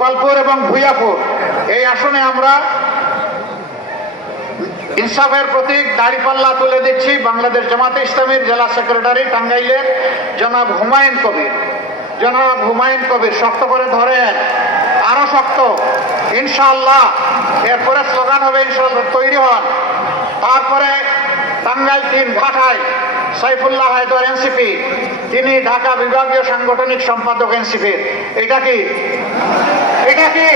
গোপালপুর এবং ভুইয়াপুর এই আসনে আমরা ইনসাফের প্রতীক দাঁড়িপাল্লা তুলে দিচ্ছি বাংলাদেশ জামাতে ইসলামীর জেলা সেক্রেটারি টাঙ্গাইলের জনাব হুমায়ুন কবির। জনাব হুমায়ুন কবির, শক্ত করে ধরেন, আরো শক্ত, ইনশাআল্লাহ। এরপরে স্লোগান হবে ইনশাআল্লাহ, তৈরি হন। তারপরে টাঙ্গাইল ৩ ঘাটায় সাইফুল্লাহ হায়দার এনসিপি, তিনি ঢাকা বিভাগীয় সাংগঠনিক সম্পাদক এনসিপির। এটা কি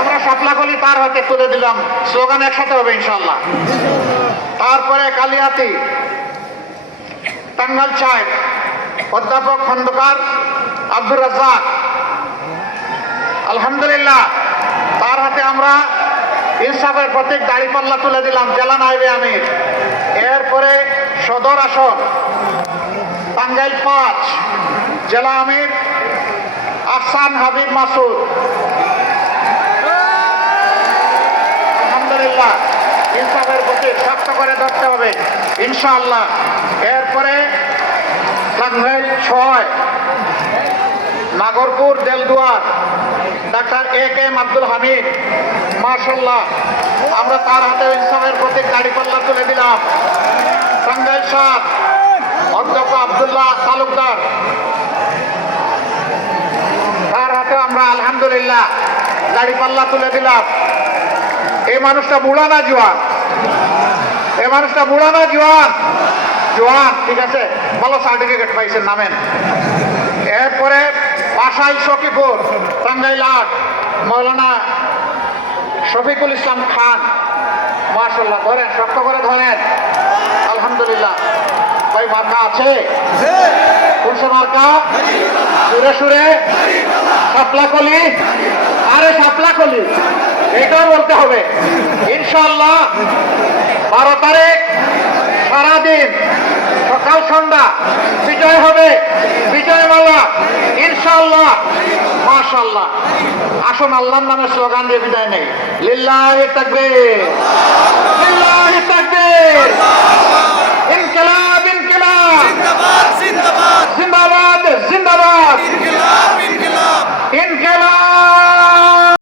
আমরা সাপলাকলি তার হাতে তুলে দিলাম, স্লোগান একসাথে হবে ইনশাআল্লাহ। তারপরে কালিয়াতি টাঙ্গাইল ৪ অধ্যাপক খন্দকার আব্দুর রাজ্জাক, আলহামদুলিল্লাহ, তার হাতে আমরা ইনসাফের প্রতীক দাঁড়িপাল্লা তুলে দিলাম, জেলা নায়েবে আমির। এরপরে সদর আসন টাঙ্গাইল ৫ জেলা আমির আহসান হাবিব মাসুদ, আলহামদুলিল্লাহ। ইনসাফের প্রতীক শক্ত করে ধরতে হবে ইনশাআল্লাহ। এরপরে টাঙ্গাইল ৬ নাগরপুর দেলদুয়ার ডাক্তার A.K.M আব্দুল হামিদ, মাশাআল্লাহ, আমরা তার হাতে ইনসাফের প্রতীক দাঁড়িপাল্লা তুলে দিলাম। টাঙ্গাইল ৭ অধ্যক্ষ আব্দুল্লাহ তালুকদার, তার হাতে আমরা আলহামদুলিল্লাহ দাঁড়িপাল্লা তুলে দিলাম। এই মানুষটা বুড়া না জোয়ান? এই মানুষটা বুড়া না জোয়ান? জোয়ান, ঠিক আছে, ভালো সার্টিফিকেট পাইছেন, নামেন। এরপরে বাসাইল সখীপুর টাঙ্গাইল ৮ মৌলানা শফিকুল ইসলাম খান, মাশাআল্লাহ, ধরেন, শক্ত করে ধরেন, আলহামদুলিল্লাহ। ভাই মার্কা আছে? কোনসে মার্কা? সুরে সুরে সাপলাকলি, আরে সাপলাকলি, এটাও বলতে হবে ইনশাআল্লাহ। ১২ তারিখ সারাদিন সকাল সন্ধ্যা বিজয় হবে, বিজয় মালা ইনশাআল্লাহ, মাশাআল্লাহ। আসুন আল্লাহর নামে স্লোগান দিয়ে বিদায় নেই। লিল্লাহি তাকবীর, লিল্লাহি তাকবীর।